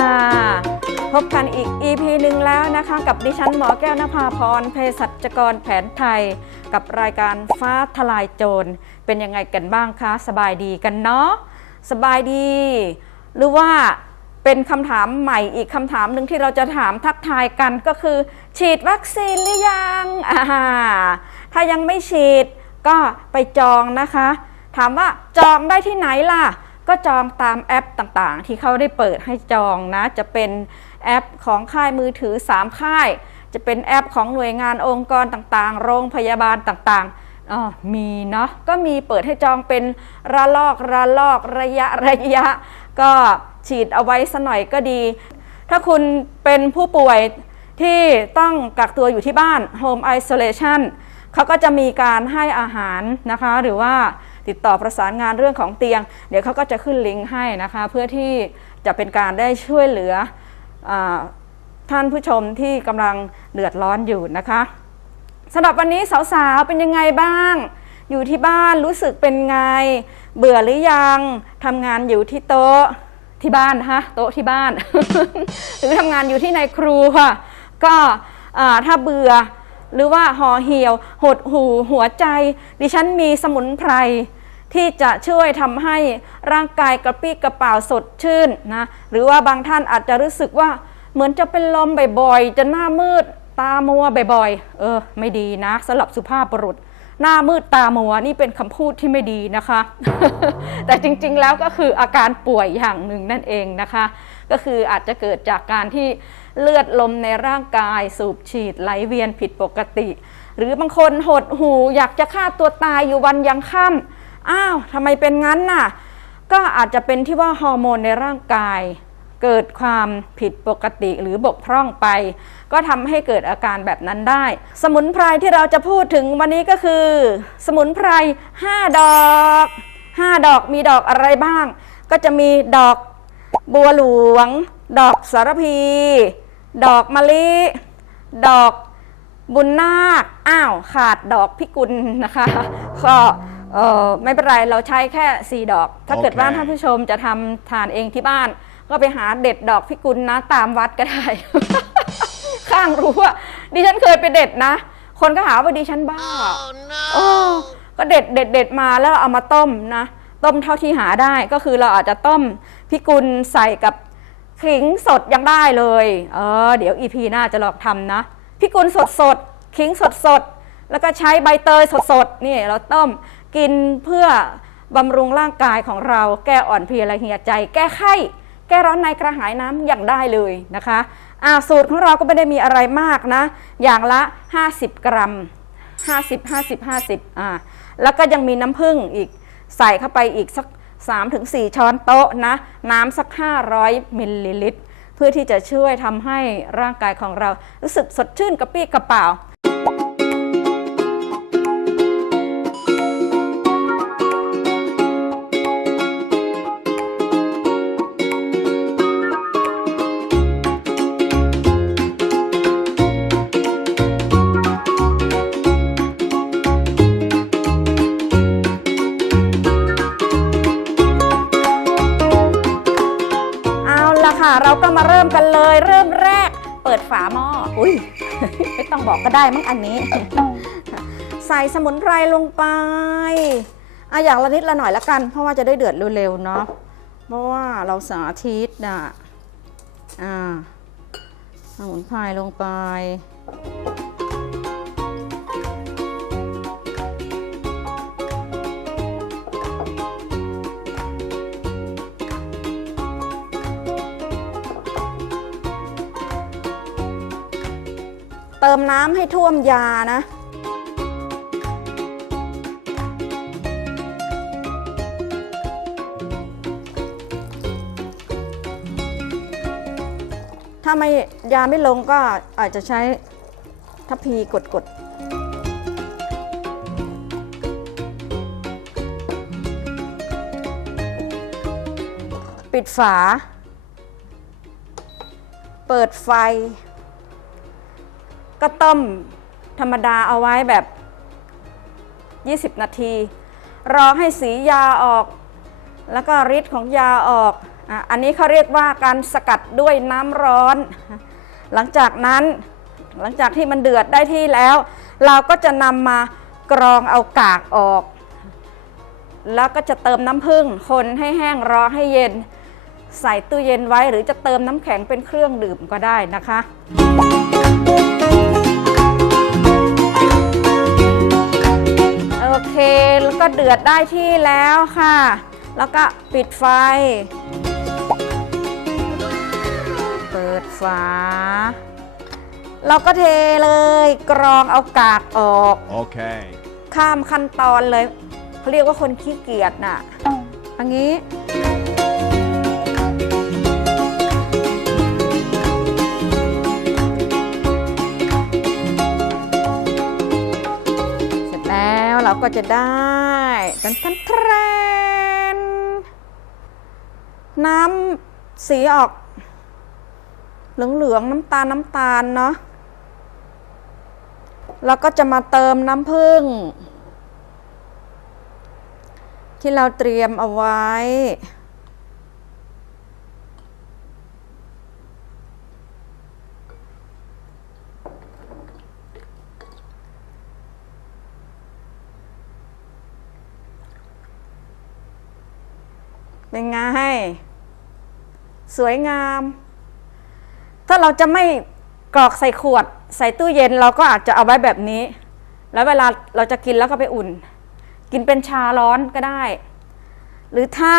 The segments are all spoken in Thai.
ค่ะ พบกันอีก EP หนึ่งแล้วนะคะ กับดิฉันหมอแก้วนภาพรเภสัชกรแผนไทย กับรายการฟ้าทลายโจรเป็นยังไงกันบ้างคะ สบายดีกันเนาะสบายดี หรือว่าเป็นคำถามใหม่อีกคำถามหนึ่งที่เราจะถามทักทายกันก็คือ ฉีดวัคซีนหรือยังถ้ายังไม่ฉีดก็ไปจองนะคะ ถามว่าจองได้ที่ไหนล่ะ ก็จองตามแอปต่างๆ ที่เขาได้เปิดให้จองนะ จะเป็นแอปของค่ายมือถือ 3 ค่าย จะเป็นแอปของหน่วยงานองค์กรต่างๆ โรงพยาบาลต่างๆ มีเนาะ ก็มีเปิดให้จองเป็นระลอกระลอกระยะระยะ ก็ฉีดเอาไว้สหน่อยก็ดี ถ้าคุณเป็นผู้ป่วยที่ต้องกักตัวอยู่ที่บ้าน Home Isolation เขาก็จะมีการให้อาหารนะคะ หรือว่า ติดต่อประสานงานเรื่องของเตียง เดี๋ยวเขาก็จะขึ้นลิงก์ให้นะคะ เพื่อที่จะเป็นการได้ช่วยเหลืออท่านผู้ชมที่กำลังเดือดร้อนอยู่นะคะสำหรับวันนี้สาวๆเป็นยังไงบ้าง อยู่ที่บ้านรู้สึกเป็นไง เบื่อหรือยังทำงานอยู่ที่โต๊ะที่บ้านฮะโต๊ะที่บ้าน หรือทำงานอยู่ที่ในครัวก็ถ้าเบื่อ หรือว่าห่อเหี่ยว หดหูหัวใจ ดิฉันมีสมุนไพร ที่จะช่วยทำให้ร่างกายกระปี้กระเป๋าสดชื่นนะหรือว่าบางท่านอาจจะรู้สึกว่าเหมือนจะเป็นลมบ่อยๆจะหน้ามืดตามัวบ่อยๆเออ ไม่ดีนะสำหรับสุภาพบุรุษ หน้ามืดตามัวนี่เป็นคำพูดที่ไม่ดีนะคะ แต่จริงๆแล้วก็คืออาการป่วยอย่างหนึ่งนั่นเองนะคะ ก็คืออาจจะเกิดจากการที่ เลือดลมในร่างกายสูบฉีดไหลเวียนผิดปกติ หรือบางคนหดหูอยากจะฆ่าตัวตายอยู่วันยังค่ำอ้าวทำไมเป็นงั้นน่ะ ก็อาจจะเป็นที่ว่าฮอร์โมนในร่างกาย เกิดความผิดปกติหรือบกพร่องไป ก็ทำให้เกิดอาการแบบนั้นได้ สมุนไพรที่เราจะพูดถึงวันนี้ก็คือ สมุนไพร 5 ดอก 5 ดอกมีดอกอะไรบ้าง ก็จะมีดอกบัวหลวง ดอกสารพี ดอกมะลิ ดอกบุญนาค อ้าว ขาดดอกพิกุลนะคะ ก็เออไม่เป็นไร เราใช้แค่ 4 ดอก ถ้าเกิดโอเคว่าท่านผู้ชมจะทำทานเองที่บ้าน ก็ไปหาเด็ดดอกพิกุลนะ ตามวัดก็ได้ ข้างรู้ว่าดิฉันเคยไปเด็ดนะ คนก็หาว่าดิฉันบ้าโอ้ก็เด็ดเด็ดเด็ดมาแล้วเอามาต้มนะ ต้มเท่าที่หาได้ก็คือเราอาจจะต้มพิกุลใส่กับ ขิงสดยังได้เลย เออ เดี๋ยวอีพีหน้าจะลองทำนะพิกุลสดสดขิงสดสดแล้วก็ใช้ใบเตยสดสดๆนี่เราต้มกินเพื่อบำรุงร่างกายของเราแก้อ่อนเพลียระเหียใจ แก้ไข้แก้ร้อนในกระหายน้ำอย่างได้เลยนะคะอ่าสูตรของเราก็ไม่ได้มีอะไรมากนะ อย่างละ 50 กรัม 50 50 50อ่าแล้วก็ยังมีน้ำผึ้งอีกใส่เข้าไปอีกสัก 3-4 ช้อนโต๊ะนะ น้ำสัก 500 มิลลิลิตร เพื่อที่จะช่วยทำให้ร่างกายของเรารู้สึกสดชื่นกระปรี้กระเป๋า ราก็มาเริ่มกันเลย เริ่มแรก เปิดฝาหม้ออุ้ยไม่ต้องบอกก็ได้มั้งอันนี้ ใส่สมุนไพรลงไปอะอย่างละนิดละหน่อยละกัน เพราะว่าจะได้เดือดเร็วๆเนาะเพราะว่าเราสาธิตน่ะอ่าสมุนไพรลงไป เติมน้ำให้ท่วมยานะ ถ้าไม่ยาไม่ลงก็อาจจะใช้ทัพพีกดกดปิดฝา เปิดไฟ ก็ต้มธรรมดาเอาไว้แบบ 20 นาที รอให้สียาออก แล้วก็ฤทธิ์ของยาออกออันนี้เขาเรียกว่าการสกัดด้วยน้ำร้อน หลังจากนั้นหลังจากที่มันเดือดได้ที่แล้ว เราก็จะนำมากรองเอากากออก แล้วก็จะเติมน้ำผึ้งคนให้แห้งรอให้เย็น ใส่ตู้เย็นไว้หรือจะเติมน้ำแข็งเป็นเครื่องดื่มก็ได้นะคะ เคแล้วก็เดือดได้ที่แล้วค่ะ แล้วก็ปิดไฟ เปิดฝา เราก็เทเลยกรองเอากากออก Okay. ข้ามขั้นตอนเลยเขาเรียกว่าคนขี้เกียจน่ะอันนี้ ก็จะได้ทันทันแทรนน้ำสีออกเหลืองๆน้ำตาลน้ำตาลเนาะเราก็จะมาเติมน้ำผึ้งที่เราเตรียมเอาไว้ เป็นไงสวยงาม ถ้าเราจะไม่กรอกใส่ขวด ใส่ตู้เย็นเราก็อาจจะเอาไว้แบบนี้ แล้วเวลาเราจะกินแล้วก็ไปอุ่น กินเป็นชาร้อนก็ได้ หรือถ้า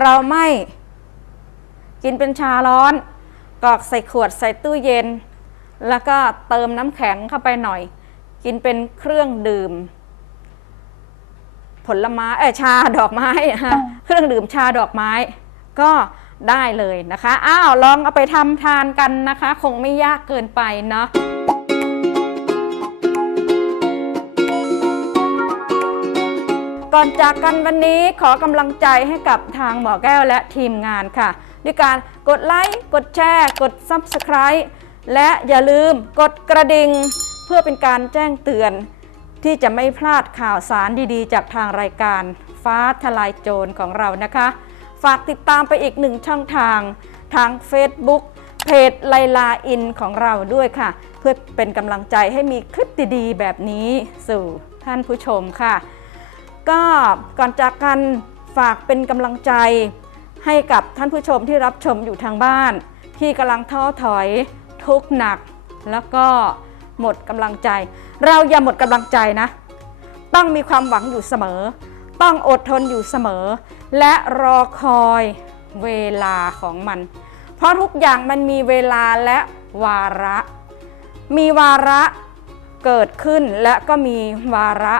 เราไม่กินเป็นชาร้อน กรอกใส่ขวดใส่ตู้เย็น แล้วก็เติมน้ำแข็งเข้าไปหน่อย กินเป็นเครื่องดื่ม ผลไม้เออชาดอกไม้ฮะเครื่องดื่มชาดอกไม้ ก็ได้เลยนะคะอ้าวลองเอาไปทำทานกันนะคะ คงไม่ยากเกินไปเนาะก่อนจากกันวันนี้ขอกำลังใจให้กับทางหมอแก้วและทีมงานค่ะ ด้วยการกดไลค์กดแชร์ กด Subscribe และอย่าลืมกดกระดิ่งเพื่อเป็นการแจ้งเตือน ที่จะไม่พลาดข่าวสารดีๆ จากทางรายการฟ้าทลายโจรของเรานะคะ ฝากติดตามไปอีกหนึ่งช่องทาง ทาง Facebook เพจไลลาอินของเราด้วยค่ะ เพื่อเป็นกำลังใจให้มีคลิปดีๆ แบบนี้สู่ท่านผู้ชมค่ะ ก็ก่อนจากกันฝากเป็นกำลังใจให้กับท่านผู้ชมที่รับชมอยู่ทางบ้าน ที่กำลังท้อถอยทุกข์หนัก แล้วก็ หมดกำลังใจ เราอย่าหมดกำลังใจนะ ต้องมีความหวังอยู่เสมอ ต้องอดทนอยู่เสมอ และรอคอยเวลาของมัน เพราะทุกอย่างมันมีเวลาและวาระ มีวาระเกิดขึ้นและก็มีวาระ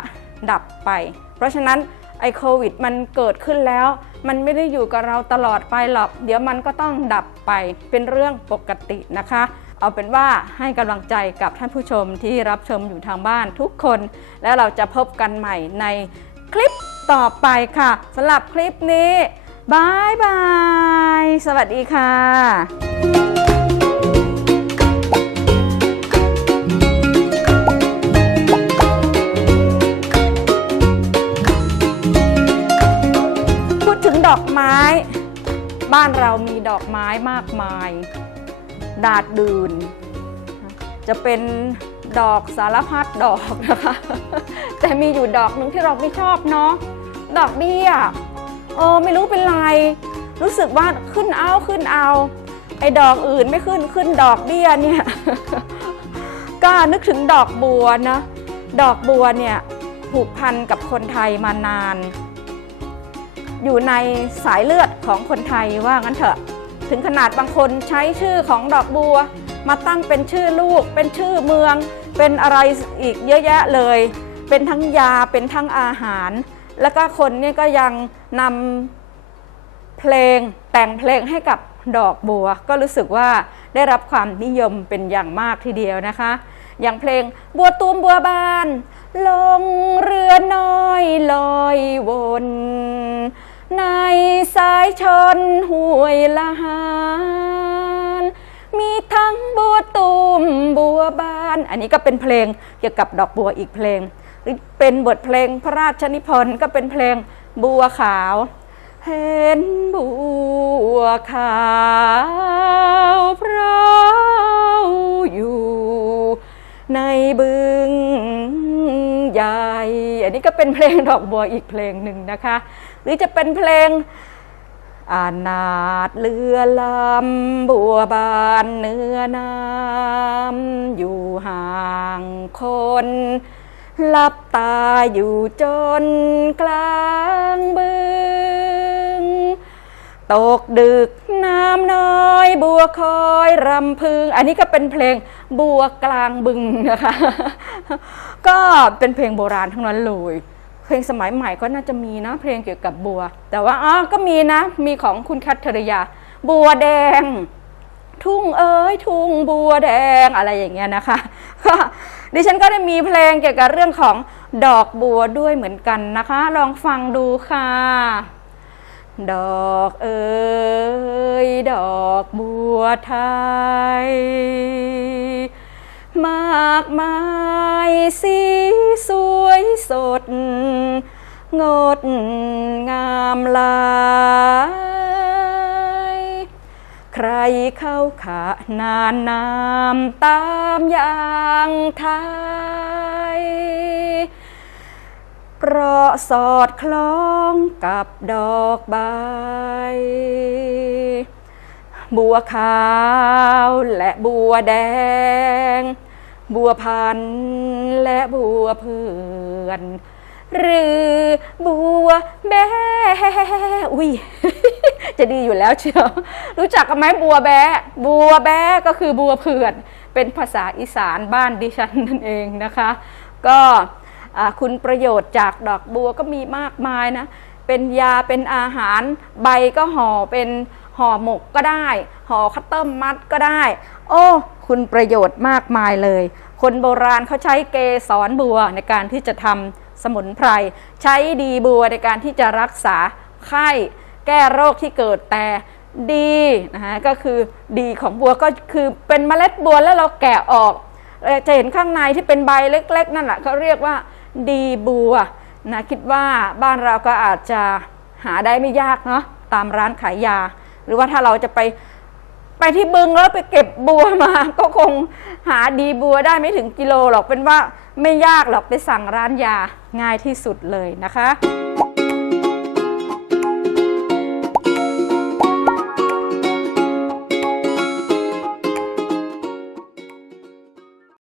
ดับไป เพราะฉะนั้นไอ้โควิดมันเกิดขึ้นแล้ว มันไม่ได้อยู่กับเราตลอดไปหรอก เดี๋ยวมันก็ต้องดับไปเป็นเรื่องปกตินะคะ เอาเป็นว่าให้กำลังใจกับท่านผู้ชมที่รับชมอยู่ทางบ้านทุกคน แล้วเราจะพบกันใหม่ในคลิปต่อไปค่ะสำหรับคลิปนี้บายบาย สวัสดีค่ะพูดถึงดอกไม้ บ้านเรามีดอกไม้มากมาย ดาดดืนจะเป็นดอกสารพัดดอกนะคะ แต่มีอยู่ดอกหนึ่งที่เราไม่ชอบเนาะดอกเบี้ยเออไม่รู้เป็นไร รู้สึกว่าขึ้นเอาขึ้นเอา ไอ้ดอกอื่นไม่ขึ้นขึ้นดอกเบี้ยเนี่ยก็นึกถึงดอกบัวนะ ดอกบัวเนี่ยผูกพันกับคนไทยมานาน อยู่ในสายเลือดของคนไทยว่างั้นเถอะ ถึงขนาดบางคนใช้ชื่อของดอกบัว มาตั้งเป็นชื่อลูก เป็นชื่อเมือง เป็นอะไรอีกเยอะแยะเลย เป็นทั้งยาเป็นทั้งอาหาร แล้วก็คนนี่ก็ยังนำเพลงแต่งเพลงให้กับดอกบัว ก็รู้สึกว่าได้รับความนิยมเป็นอย่างมากทีเดียวนะคะ อย่างเพลงบัวตูมบัวบาน ลงเรือน้อยลอยวน ในสายชนห้วยละหานมีทั้งบัวตูมบัวบาน อันนี้ก็เป็นเพลงเกี่ยวกับดอกบัวอีกเพลง เป็นบทเพลงพระราชนิพนธ์ก็เป็นเพลงบัวขาว เห็นบัวขาวเพราอยู่ ในบึงใหญ่ อันนี้ก็เป็นเพลงดอกบัวอีกเพลงหนึ่งนะคะ หรือจะเป็นเพลงอานาดเรือลำบัวบานเนื้อน้ำอยู่ห่างคนหลับตาอยู่จนกลางบึง ตกดึกน้ำน้อยบัวคอยรำพึง อันนี้ก็เป็นเพลงบัวกลางบึงนะคะ ก็เป็นเพลงโบราณทั้งนั้นเลย เพลงสมัยใหม่ก็น่าจะมีนะเพลงเกี่ยวกับบัว แต่ว่าอ๋อก็มีนะ มีของคุณคัทธริยา บัวแดง ทุ่งเอ้ยทุ่งบัวแดงอะไรอย่างเงี้ยนะคะก็ดิฉันก็ได้มีเพลงเกี่ยวกับเรื่องของดอกบัวด้วยเหมือนกันนะคะ ลองฟังดูค่ะ ดอกเอ้ยดอกบัวไทย มากมายสีสวยสด งดงามหลายใครเข้าขานานนามตามอย่างไทยเพราะสอดคล้องกับดอกใบบัวขาวและบัวแดง บัวพันและบัวเพื่อน หรือบัวแบอุ้ยจะดีอยู่แล้วเชียวรู้จักกันไหมบัวแบบัวแบก็คือบัวเพื่อน เป็นภาษาอีสานบ้านดิฉันนั่นเองนะคะ ก็คุณประโยชน์จากดอกบัวก็มีมากมายนะ เป็นยาเป็นอาหารใบก็ห่อเป็น ห่อหมกก็ได้ห่อคัตเตอร์มัดก็ได้ โอ้ คุณประโยชน์มากมายเลย คนโบราณเขาใช้เกสรบัวในการที่จะทำสมุนไพร ใช้ดีบัวในการที่จะรักษาไข้แก้โรคที่เกิดแต่ดีนะฮะก็คือดีของบัวก็คือเป็นเมล็ดบัวแล้วเราแกะออกจะเห็นข้างในที่เป็นใบเล็ก ๆ นั่นแหละเขาเรียกว่าดีบัวนะคิดว่าบ้านเราก็อาจจะหาได้ไม่ยากเนาะตามร้านขายยา หรือว่าถ้าเราจะไปไปที่บึงแล้วไปเก็บบัวมา ก็คงหาดีบัวได้ไม่ถึงกิโลหรอกเป็นว่าไม่ยากหรอกไปสั่งร้านยาง่ายที่สุดเลยนะคะ